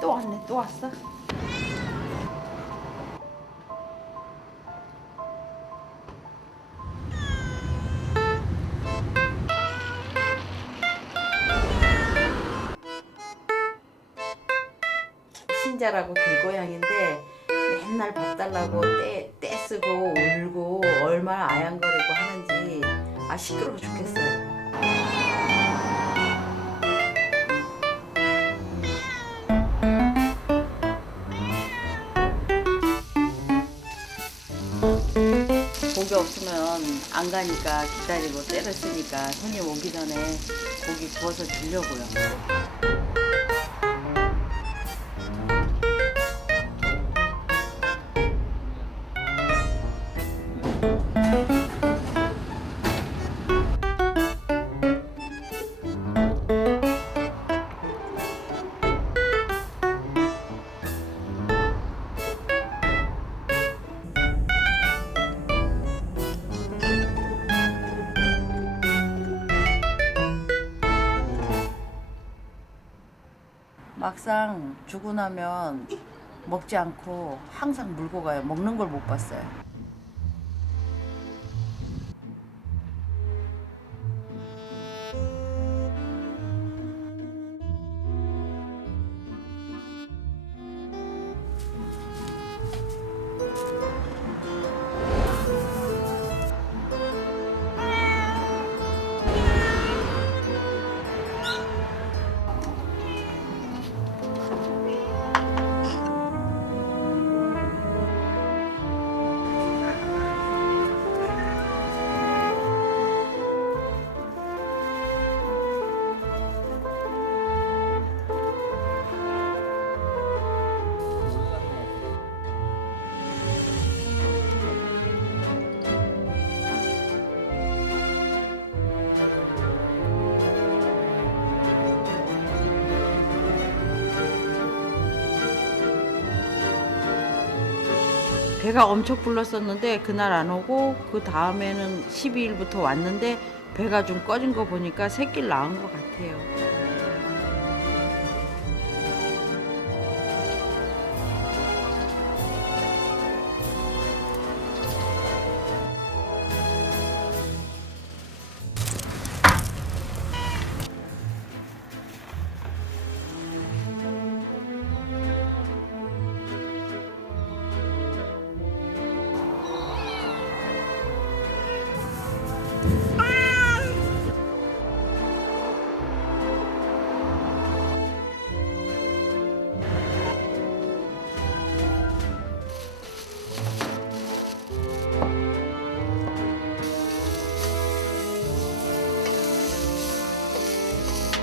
또 왔네, 또 왔어. 신자라고 길고양인데 맨날 밥 달라고 떼 쓰고 울고 얼마나 아양거리고 하는지 시끄러워 죽겠어요. 고기 없으면 안 가니까 기다리고 때를 쓰니까 손님 오기 전에 고기 구워서 주려고요. 막상 주고 나면 먹지 않고 항상 물고 가요. 먹는 걸 못 봤어요. 배가 엄청 불렀었는데 그날 안 오고 그 다음에는 12일부터 왔는데 배가 좀 꺼진 거 보니까 새끼를 낳은 것 같아요.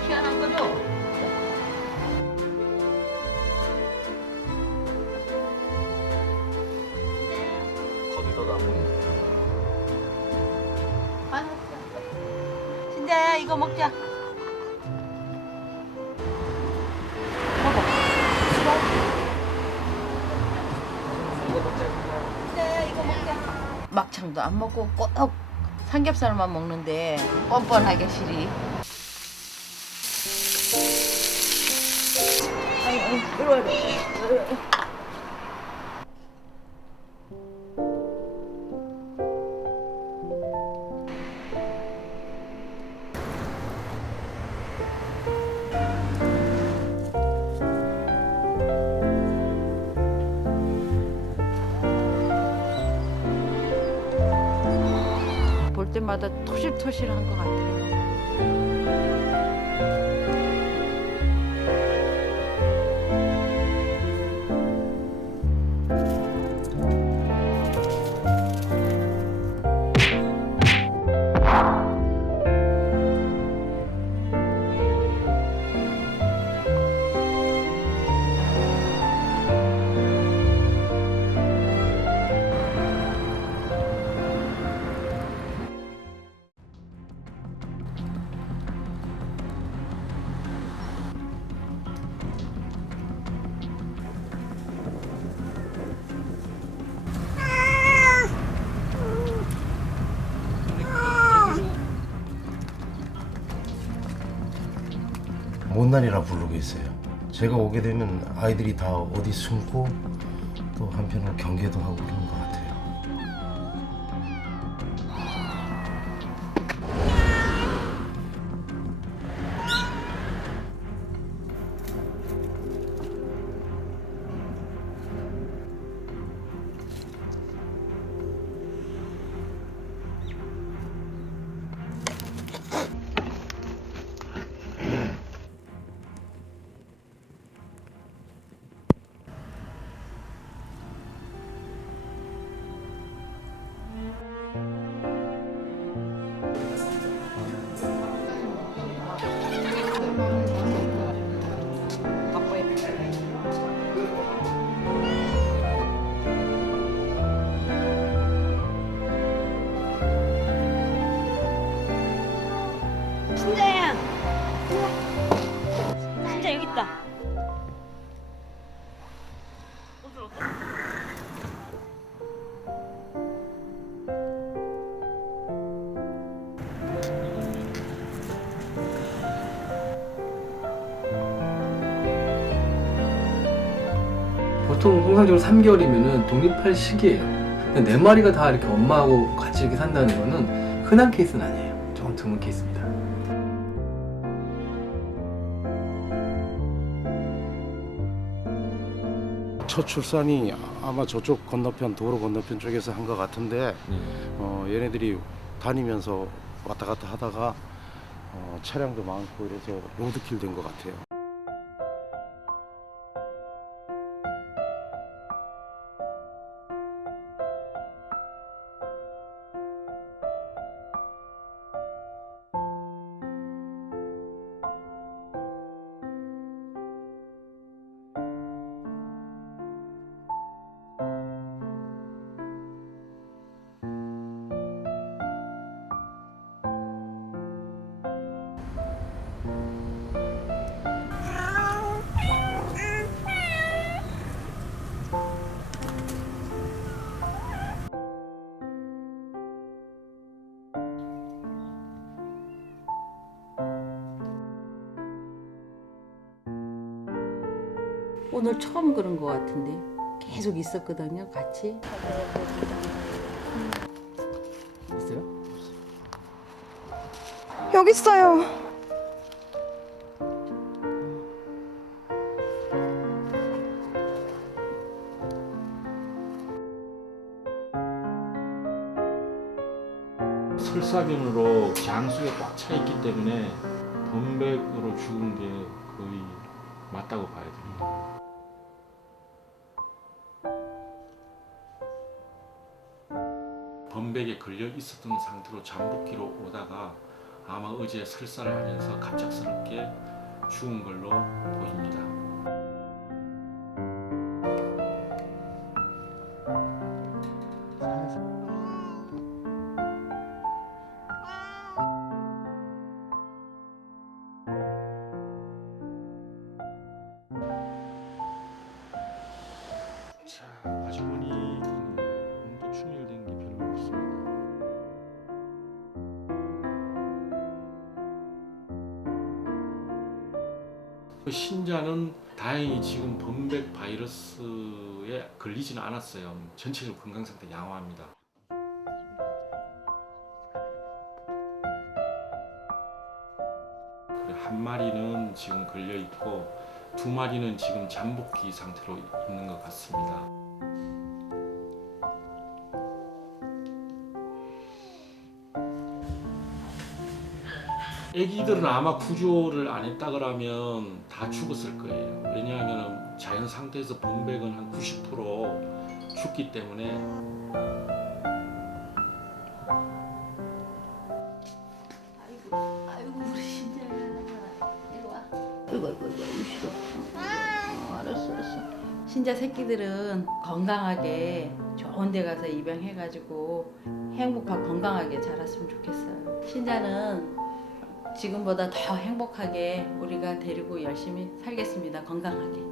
희한한 거죠? 거기도 나무. 신자야 이거 먹자. 먹어. 신자야 이거 먹자. 막창도 안 먹고 꼭 삼겹살만 먹는데 뻔뻔하게 시리. 아이 이리 와. 볼 때마다 토실토실한 것 같아요. 못난이라 부르고 있어요. 제가 오게 되면 아이들이 다 어디 숨고 또 한편으로 경계도 하고 그런 것 같아요. 신자야! 신자 여기 있다. 보통 통상적으로 3개월이면은 독립할 시기예요. 근데 4마리가 다 이렇게 엄마하고 같이 이렇게 산다는 거는 흔한 케이스는 아니에요. 조금 드문 케이스입니다. 첫 출산이 아마 저쪽 건너편 도로 건너편 쪽에서 한 것 같은데 얘네들이 다니면서 왔다 갔다 하다가 차량도 많고 이래서 로드킬 된 것 같아요. 오늘 처음 그런 것 같은데 계속 있었거든요, 같이. 있어요? 여기 있어요. 설사균으로 장수에 꽉 차 있기 때문에 범백으로 죽은 게 거의 맞다고 봐야 됩니다. 범백에 걸려 있었던 상태로 잠복기로 오다가 아마 어제 설사를 하면서 갑작스럽게 죽은 걸로 보입니다. 자, 아주머니는 몸도 충혈된 게 별로 없습니다. 신자는 다행히 지금 범백 바이러스에 걸리지는 않았어요. 전체적으로 건강 상태 양호합니다. 한 마리는 지금 걸려 있고 2마리는 지금 잠복기 상태로 있는 것 같습니다. 애기들은 아마 구조를 안 했다 그러면 다 죽었을 거예요. 왜냐하면 자연 상태에서 범백은 한 90% 죽기 때문에. 아이고 우리 신자야. 이리 와. 아이고 싫어. 알았어. 신자 새끼들은 건강하게 좋은 데 가서 입양해가지고 행복하고 건강하게 자랐으면 좋겠어요. 신자는 지금보다 더 행복하게 우리가 데리고 열심히 살겠습니다. 건강하게.